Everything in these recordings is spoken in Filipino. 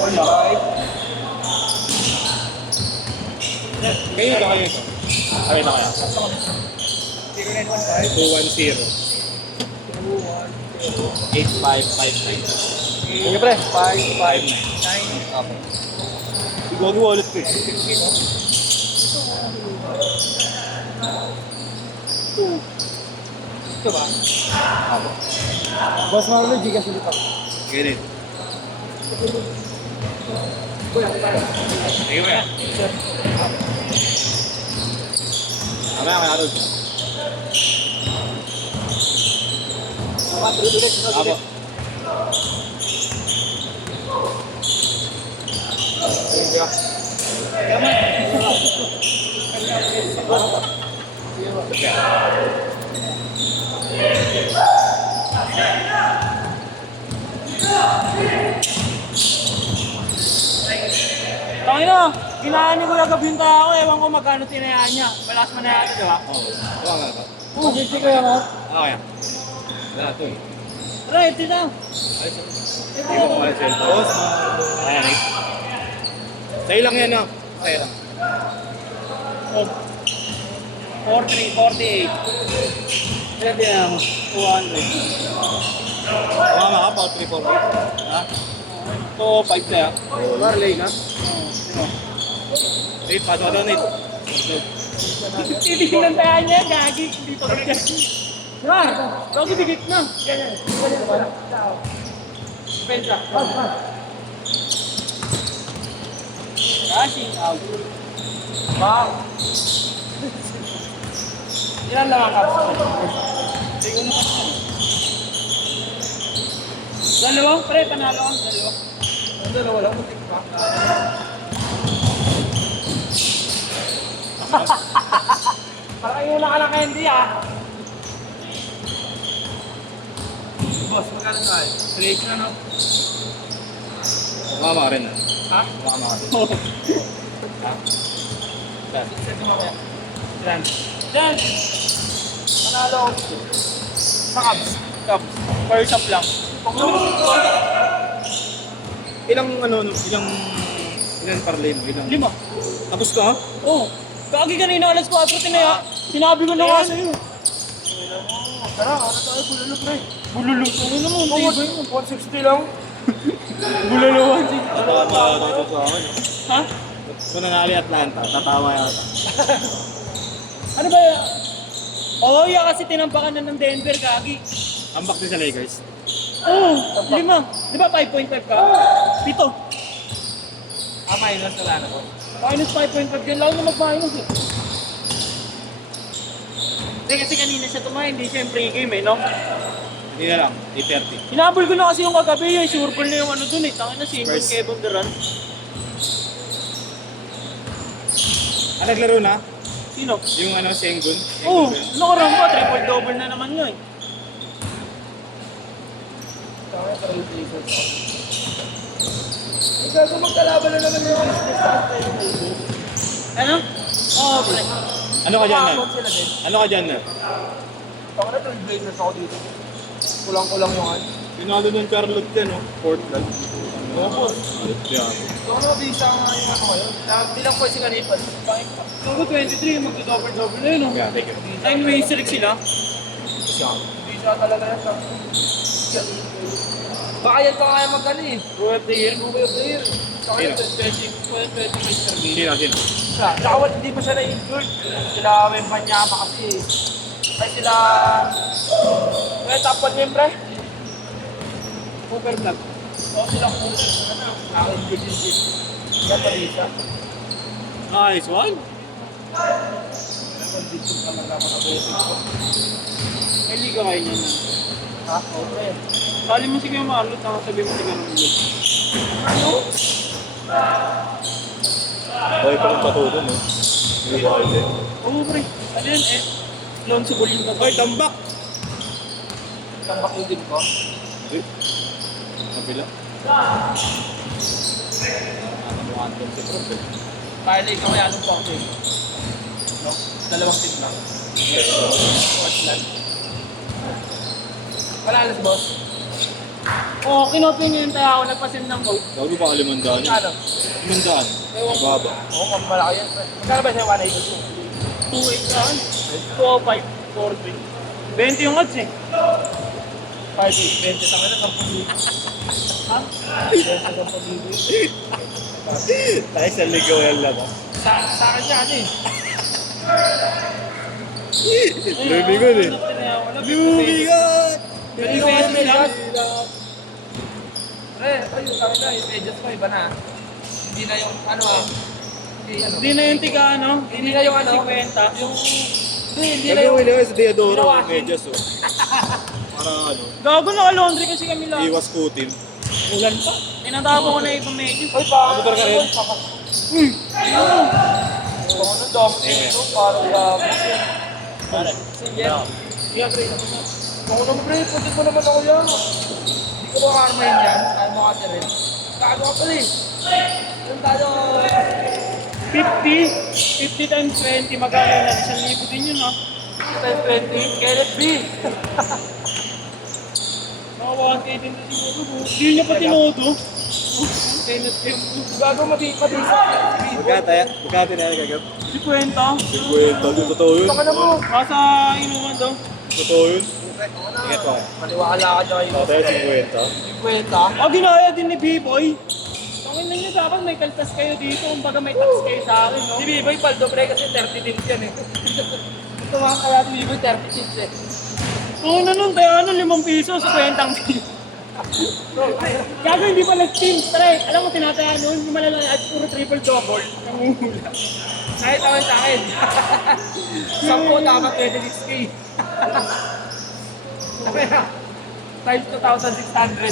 Kayo na kayo ito. Okay na kaya. 210. 8559. Sige pre, 559. Okay. Igwag wallet ko eh. Ito ba? Ako. Boss Marlon, Gcash ulit ako. Ganit. Sige ba? Sir. Mamaya ka naroon. Ulit. Ako. Tangin na, ginaan ni Kuya Gab yung tao, ewan ko magkano tinayaan niya. Malas mo na yata, di ba? Oo. Huwag nga ba? Sige ko yan ha. Okay. Wala ito eh. Tara, ito na. Hindi ko kumain sa cellphone. Ayan eh. Sa'yo lang yan ah. Sa'yo lang. 43, 48. Pwede na, 200. Mama ka pa, 348. Ha? Ito, 5 kaya. Marley na. Wait, pasok ka doon eh. Titignan tayo niya, gagi. Hindi pa rin yan. Diba? Gagi, digit na. Pensa. Kasi, out. Wow. Ilan lang ang caps? Hindi ko na kasi. Dalawa? Pre, panalo ang dalawa. Dalawa lang, mutik pa. Parang yung naka ng candy ah. Boss, magkano tayo? Straight na no? Mama ka rin ah. Ha? Mama ka rin. Ha? Yan. Set mo kaya. Yan. Yan. Panalo. Sa Cubs. Cubs. First up lang. Ilang ilang parlay mo? Ilang? 5. Tapos ka ha? Oh. Kagi kanina alas 4 tinaya. Sinabi ko na nga sa'yo. Tara, ano tayo? Bulalo pre. Bululu. Ano naman? Ano ba yun? 160 lang. Bululu. Ano ka ba natutuwa ako? Ha? Kung nangali Atlanta, tatawa yata. Ano ba yan? Oo, yeah, kasi tinampakan na ng Denver, Kagi. Ambak din sa Lakers. Oo, 5. Di ba 5.5 ka? 7. Minus na lang ako. Minus 5.5 yan. Lalo na mag-minus eh. Hindi kasi kanina siya tumahin, hindi siya yung pre-game eh, no? Hindi na lang, 8:30. Hinabol ko na kasi yung kagabi eh. Sure ball na yung ano dun eh. Tangin na si Spurs. Kevin Durant. Ah, naglaro na? Sino? Yung ano, Sengun? Oo, nakarang pa. Triple-double na naman yun eh. Kaya para yung Lakers. Ikaw magkalaban na naman yung business natin. Ano? Oo, pre. Ano ka dyan na? Kapag sila din. Ano ka dyan na? Baka na yung Blazers ako dito. Kulang-kulang yung ano. Pinalo ng Charlotte yan, oh. Portland. Oo, boss. Yeah. So ano mabisa nga yung ano ngayon? Bilang po si Kanipan. Togo 23, magdo-double-double na yun oh. Yeah, thank you. Time wasted sila. Hindi siya talaga yan. Baka yan pa kaya mag-ano eh. Rookie of the year. Rookie of the year. Saka Sino? yung 20 Sino? Tsaka hindi pa siya na-injured. Sila Wembanyama kasi. Ay sila... Kaya top 1 yun, pre. Cooper Black. Oo, sila Cooper. Naka-injured din din. Yan pa rin siya. Nice one. Condition ka magkama na basic ko. May liga kayo niyan. Ha? Oo, pre. Sali mo si Kuya Marlo, tapos sabi mo si Kuya Marlo. Boy, pa rin patuto, no? Hindi ba kayo? Oo, pre. Ano yun eh? Loan si Bullying ka. Hoy, tambak! Isang bakudin ko. Eh, kabila. Nakamuhan doon si Prof. eh. Kaya na ikaw kaya anong pang no? Dalawang team lang. Watch lang. Wala alas, boss. Oo, kinopya niya yung tayo ako, nagpasim ng goat. Bago ba 500? Ano? 500. Mababa. Oo, malaki yan. Magkano ba siya 182? 2.8 saan? 205, 4.3. 20 yung odds eh. 5, 20 sa kanila, 10,000. Ha? 10,000. Tayo sa ligaw yan lang. Sa akin siya, ano eh. Lumigon eh. Lumigon! 20 pesos lang. Ayun, sabi na, yung pages ko, iba na. Hindi na yung, ano Hindi na yung tiga ano, Hindi na yung ano, 50. yung, hindi na Sabi yung, ko nila sa Deodoro, Ginawa. medyas oh. Para ano, Gago naka-laundry kasi kami lang. iwas kutim. Ulan pa. Tinatawag ko na ibang medyo. Uy, pa, Motor ka rin? Kung ano, dog, ito, parang Pare. sige. Kung ano, pre, pwede mo naman ako yan. Hindi ko makarmahin yan, kaya mo kasi rin. Kago ka pala eh. Yung tayo, 50 times 20, magkano na? 1,000 din yun ha. 20, Kenneth B. Mga 1K din na siguro. Hindi niya pa tinodo. Kenneth yung Gago mabisa. Magkata na yan kagab. 50. 50, totoo yun. Saka na mo. Kasa inuman daw. Totoo yun. Ingat pa. Maniwala ka dyan kayo. Tayo 50. 50. Ah, ginaya din ni B-Boy. Tangin na niyo, dapat may kaltas kayo dito. Kumbaga may tax kayo sa akin, no? Si Biboy, paldobre kasi 30 din yan eh. Tumaka kaya si Biboy, 30 chins eh. Oo na nun, tayo ano, 5 piso sa kwentang piso. Gago, hindi pala team strike. Alam mo, tinataya nun, yung malalaki at puro triple-double. Nangungula. Kahit ako sa akin. 10 dapat 26K. Times 2,600.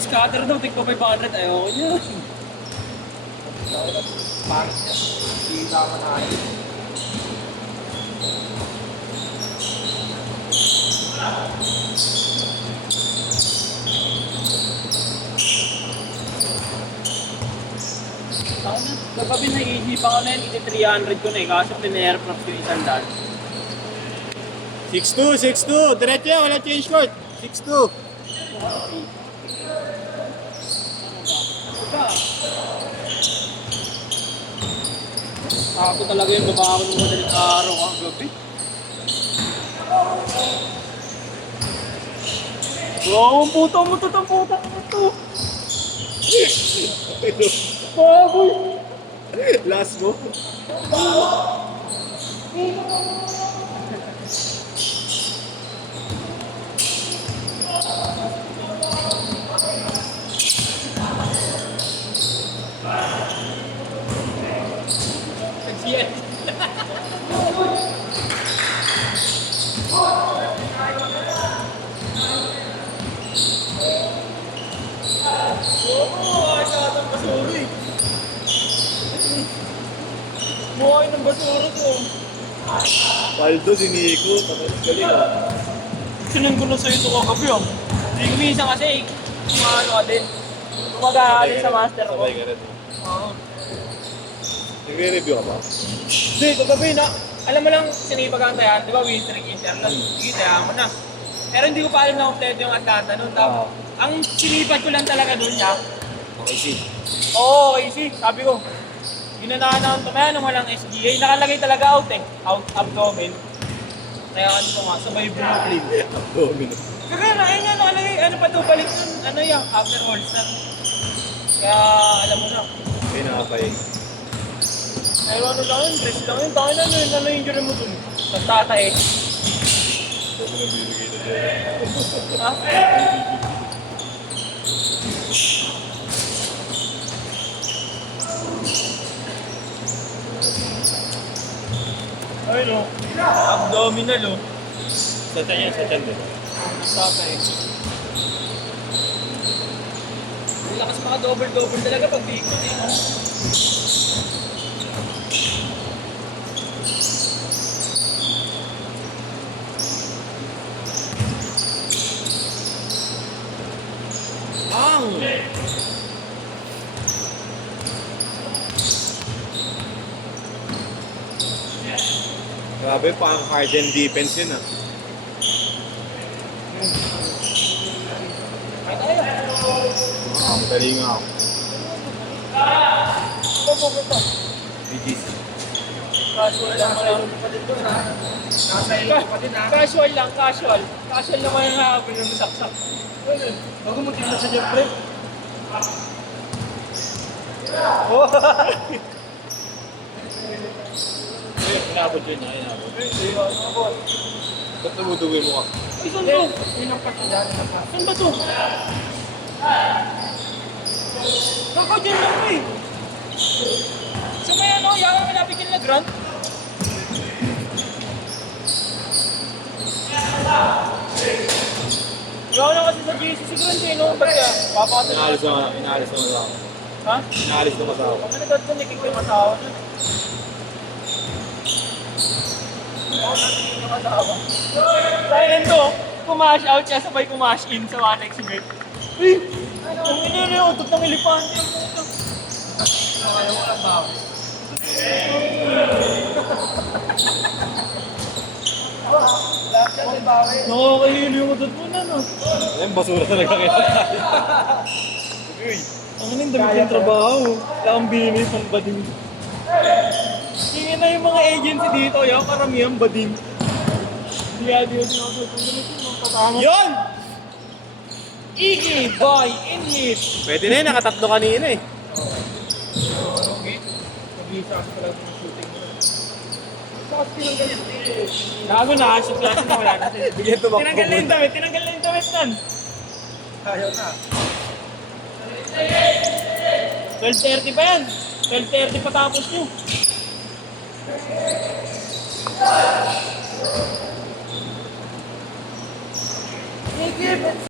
Scatter daw, tigpa 500. Ayoko niya. Pangit niya. Hindi naman ayos. Kagabi nag-iisipan ko na yun, iti-300 ko na eh. Kaso pina-aircraft yung isang daan. 6-2, 6-2. Diretso yan, wala change court. 6-2. Ako talaga yung babae ng madaling araw gabi. Wow, ang puto mo to, ang puto mo to. Baboy. Last mo. Shit. Buhay ng basura to. Paldo, si Nico. Galing ah. Sinang ko na sa'yo ito kagabi ah. Hindi minsan kasi, kumano ka din. Kumag-aalis sa master ko. Sabay ka rin. Oo. Nagre-review ka ba? Hindi, kagabi na. Alam mo lang, sinipagan tayo, di ba, Winstring Internet. Sige, tayo mo na. Pero hindi ko pa alam na kompleto yung Atlanta nun. Tapos, ang sinipad ko lang talaga doon niya. Okay, see. Oo, okay, sabi ko. Ginanahan na ito, kaya nung walang SGA, nakalagay talaga out eh. Out, abdomen. Kaya ano ito nga, sabay Brooklyn. Domino. Kaya na, ayun nga, nakalagay, ano pa ito, balik nun, ano yan, after all start. Kaya, alam mo na. Ay, nakapay. Ay, ano lang yun, dress lang yun, tayo na, ano yung injury mo dun? Nagtata eh. Huwag mo nang bibigay na dyan. Ha? Ay, no. Abdominal, oh. Sa tiyan yan, sa tiyan din. Nagtata eh. Ang lakas mga double-double talaga pag di ikot eh. Ang! Grabe, pang hardened defense yun ah. Ay tayo. Ang galing nga ako. Ito po ito. BGC. Casual lang naman. Nasa iyo pa din ha. Casual lang, casual. Casual naman yung hahabol ng saksak. Bago mo tingnan sa Jeffrey. Inabot yun niya, inabot. Ba't nabuduwi mo ka? Ay, saan to? Ilang pa siya. Saan ba to? Baka dyan lang to eh. Sa may ano, yakang malapit yung Legrand. Wala na kasi sa GC si Grant eh, no? Ba't ka? Papakasal Inaalis naman ako. Ha? Inaalis naman ako. Kung managad ko, nikik yung asawa niya. Oo, natin yung asawa. Dahil nito, kumash out siya, sabay kumash in sa 1x bet. Uy! Ang inili yung utot ng elepante yung puto. Ayaw mo lang ba? Lahat yan din bawi. Nakakahilo yung utot mo na, no? Ayun, basura talaga kayo. Uy, Ang anong damit yung trabaho. Wala kang binili pang bading. Tingin na yung mga agency dito, yung karamihan bading. Hindi nga dito sinasot. Ang damit yung patama. Yun! Iggy, boy, in hit. pwede na yun, nakatatlo kanina eh. Nag-iisa ako talaga ng shooting mo. Bakit tinanggal yan? Gago na, shoot natin na wala natin. Bigyan tumakbo Tinanggal na yung damit, tinanggal na yung damit nun. Ayaw na. 12:30 pa yan. 12:30 pa tapos nyo.